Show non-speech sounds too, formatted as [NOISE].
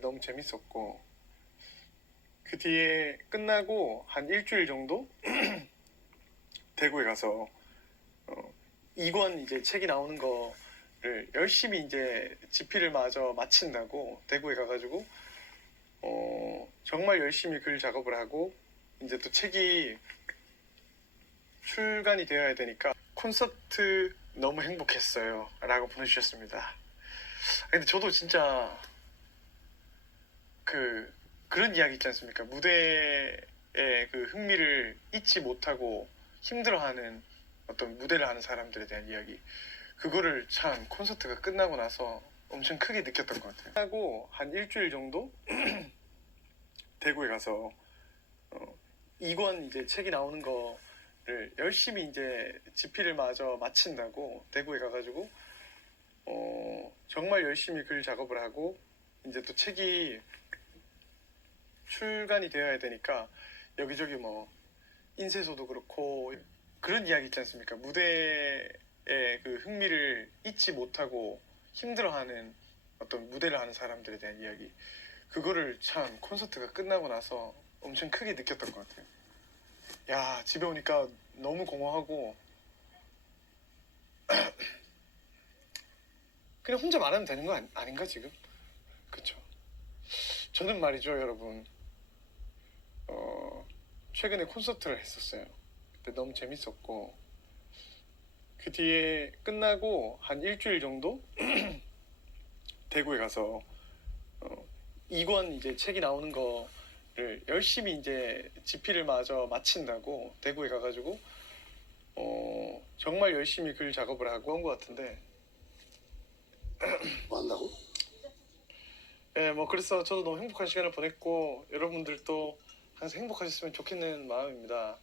너무 재밌었고 그 뒤에 끝나고 한 일주일 정도 [CLEARS THROAT] 대구에 가서 어, 2권 이제 책이 나오는 거를 열심히 이제 집필을 마저 마친다고 대구에 가가지고 어, 정말 열심히 글 작업을 하고 이제 또 책이 출간이 되어야 되니까 콘서트 너무 행복했어요. 라고 보내주셨습니다. 근데 저도 진짜 그 그런 이야기 있지 않습니까? 무대의 그 흥미를 잊지 못하고 힘들어하는 어떤 무대를 하는 사람들에 대한 이야기. 그거를 참 콘서트가 끝나고 나서 엄청 크게 느꼈던 것 같아요. 하고 한 일주일 정도 [CLEARS THROAT] 대구에 가서 어, 2권 이제 책이 나오는 거를 열심히 이제 집필을 마저 마친다고 대구에 가가지고 어, 정말 열심히 글 작업을 하고 이제 또 책이 출간이 되어야 되니까 여기저기 뭐 인쇄소도 그렇고 그런 이야기 있지 않습니까 무대의 그 흥미를 잊지 못하고 힘들어하는 어떤 무대를 하는 사람들에 대한 이야기 그거를 참 콘서트가 끝나고 나서 엄청 크게 느꼈던 것 같아요. 야 집에 오니까 너무 공허하고 [CLEARS THROAT] 그냥 혼자 말하면 되는 거 아니, 아닌가 지금? 그쵸? 저는 말이죠 여러분 어, 최근에 콘서트를 했었어요. 그때 너무 재밌었고 그 뒤에 끝나고 한 일주일 정도 [CLEARS THROAT] 대구에 가서 어, 2권 이제 책이 나오는 거를 열심히 이제 집필을 마저 마친다고 대구에 가가지고 어, 정말 열심히 글 작업을 하고 한 것 같은데 [CLEARS THROAT] 뭐 한다고? 예, 뭐 그래서 저도 너무 행복한 시간을 보냈고 여러분들도 항상 행복하셨으면 좋겠는 마음입니다.